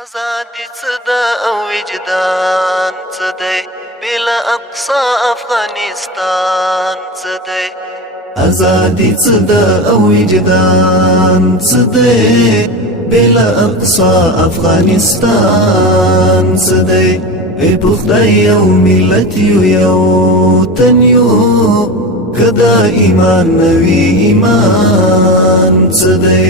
ازادي څه ده او وجدان څه دی بلا اقصا افغانستان څه دی ازادي څه ده او وجدان څه دی بلا اقصا افغانستان څه دی ای په خدای یو ملت یو تن یو کدا ایمان نوی ایمان څه دی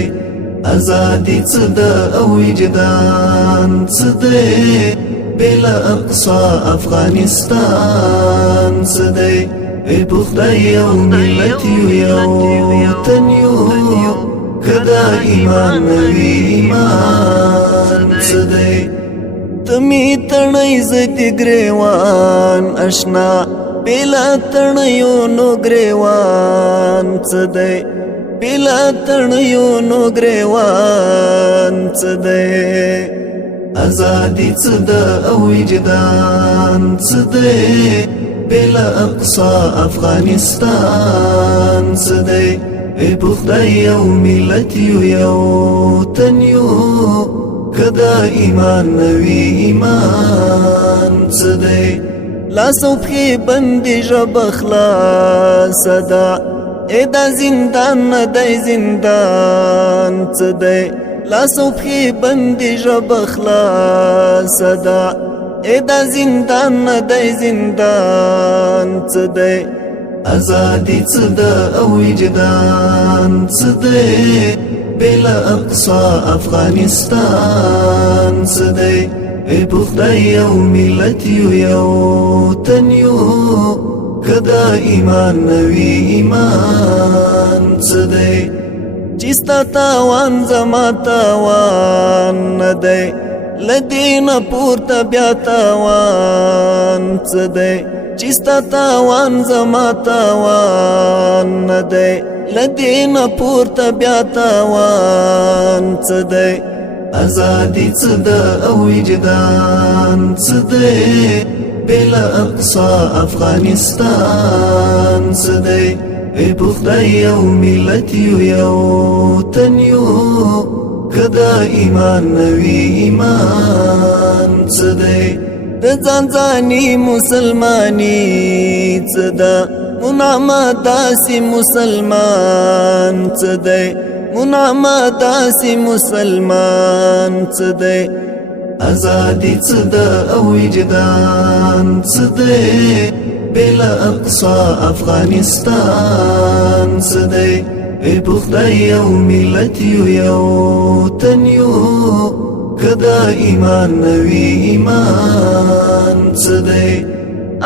ازادي څه ده او وجدان څه دی بلا اقصا افغانستان څه دی ای په خدای یو ملت یو تن یو کدا ایمان نوی ایمان څه دی تمی تڼۍ زدی ګریوان اشنا بلا تڼیو نو ګریوان څه دی بلا تڼیو نو ګریوان څه دی ازادي څه ده او وجدان څه دی بلا اقصا افغانستان څه دی ای په خدای یو ملت یو تن یو کدا ایمان نوی ایمان څه دی لاسو پښې بندې ژبه خلاصه ده ای دا زندان نه دی زندان څه دی لاسو پښې بندې ژبه خلاصه ده ای دا زندان نه دی زندان څه دی ازادي څه ده او وجدان څه دی بلا اقصا افغانستان څه دی ای په خدای یو ملت یو تن یو کدا ایمان نوی ایمان څه دی چې ستا تاوان زما تاوان نه دی له دې نه پورته بیا تاوان څه دی چې ستا تاوان زما تاوان نه دی له دې نه پورته بیا تاوان څه دی ازادي څه ده او وجدان څه دی بلا اقصا افغانستان څه دی ای په خدای یو ملت یو تن یو کدا ایمان نوی ایمان څه دی د ځان ځاني مسلمانی څه ده منعما داسې مسلمان څه دی منعما داسې مسلمان څه دی ازادي څه ده او وجدان څه دی بلا اقصا افغانستان څه دی ای په خدای یو ملت یو تن یو کدا ایمان نوی ایمان څه دی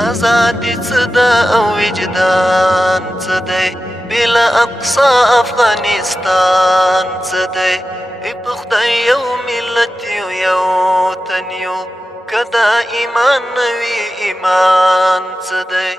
ازادي څه ده او وجدان څه دی بلا اقصا افغانستان څه دی ای په خدای یو ملت یو تن یو کدا ایمان نوی ایمان څه دی